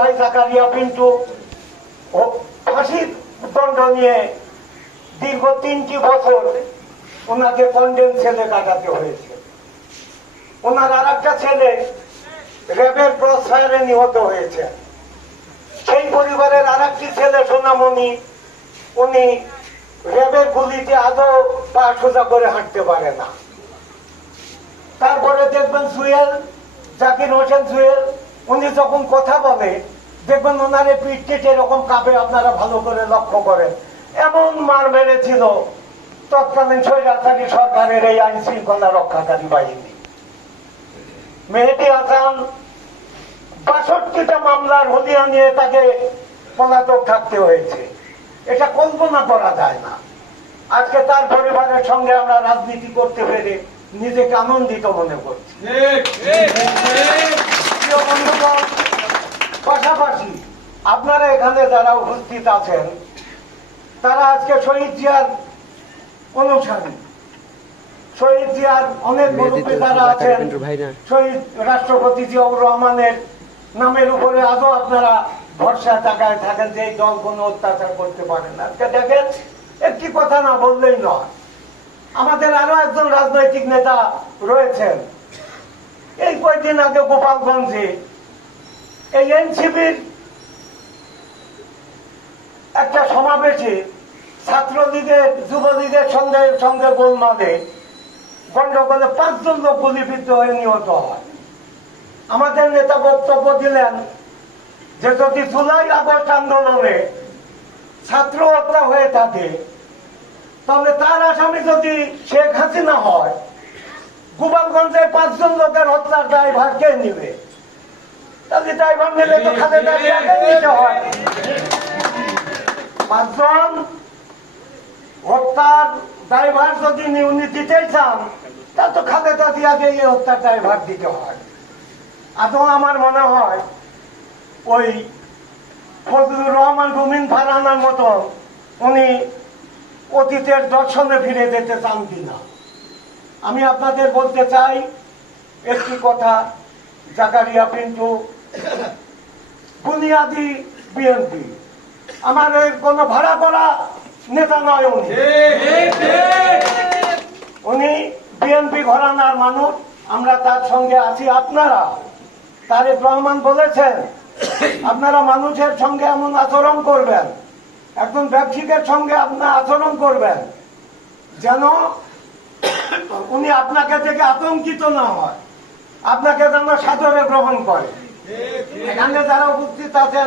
ভাই জাকারিয়া পিন্টু ফাঁসির দণ্ড নিয়ে দীর্ঘ 3টি বছর ওনাকে কন্ডেম ছেলে কাটাতে হয়েছে। ওনার আর একটা ছেলে র্যাবের ক্রস ফায়ারে নিহত হয়েছে। সেই পরিবারের আর একটি ছেলে সোনামণি, উনি র্যাবের গুলিতে আদৌ পা সোজা করে হাঁটতে পারে না। তারপরে দেখবেন জুয়েল, জাকির হোসেন জুয়েল, উনি যখন কথা বলে দেখবেন ওনারে পিঠ কেটে এরকম কাঁপে, আপনারা ভালো করে লক্ষ্য করেন। এমন মার মেরেছিল তৎকালীন স্বৈরাচারী সরকারের এই আইন শৃঙ্খলা রক্ষাকারী বাহিনী। মেহেদী হাসান 62টা মামলার হলিয়া নিয়ে তাকে পলাতক থাকতে হয়েছে। এটা কল্পনা করা যায় না। আজকে তার পরিবারের সঙ্গে আমরা রাজনীতি করতে পেরে নিজেকে আনন্দিত মনে করছি। পাশাপাশি আপনারা এখানে যারা উপস্থিত আছেন তারা আজকে শহীদ জিয়ার অনুসারী, শহীদ জিয়ার অনেক মুরব্বী যারা আছেন, শহীদ রাষ্ট্রপতি জিয়াউর রহমানের নামের উপরে আজও আপনারা ভরসা টাকায় থাকেন যে এই দল কোনো অত্যাচার করতে পারে না। আজকে দেখেন, একটি কথা না বললেই নয়, আমাদের আরো একজন রাজনৈতিক নেতা রয়েছেন। এই কয়েকদিন আগে গোপালগঞ্জে এই এনসিপির একটা সমাবেশে ছাত্রলীগের যুবলীগের সঙ্গে গোলমালে গন্ডগোলে 5 জন লোক গুলিবিদ্ধ হয়ে নিহত হয়। আমাদের নেতা বক্তব্য দিলেন যে যদি জুলাই আগস্ট আন্দোলনে ছাত্র হত্যা হয়ে থাকে তাহলে তার আসামি যদি শেখ হাসিনা হয়, গোপালগঞ্জে 5 জন লোকের হত্যার দায়ভার কে নিবে? তাহলে দায়ভার নিলে তো খালেদা জিয়াকে নিতে হয়। 5 জন হত্যার দায়ভার যদি উনি দিতে চান তা তো খালেদা জিয়াকে এই হত্যার দায়ভার দিতে হয়। আদৌ আমার মনে হয় ওই ফজলুর রহমান রুমিন ফারহানার মতন উনি অতীতের দর্শনে ফিরে যেতে চান কিনা। আমি আপনাদের বলতে চাই একটি কথা, জাকারিয়া পিন্টু বুনিয়াদি বিএনপি, আমাদের কোন ভাড়া করা নেতা নয়। উনি বিএনপি ঘরানার মানুষ, আমরা তার সঙ্গে আছি। আপনারা, তারেক রহমান বলেছেন আপনারা মানুষের সঙ্গে এমন আচরণ করবেন, একজন ব্যবসায়ীর সঙ্গে আপনার আচরণ করবেন যেন উনি আপনাকে থেকে আতঙ্কিত না হয়, আপনাকে যেন সাদরে গ্রহণ করে। এখানে যারা উপস্থিত আছেন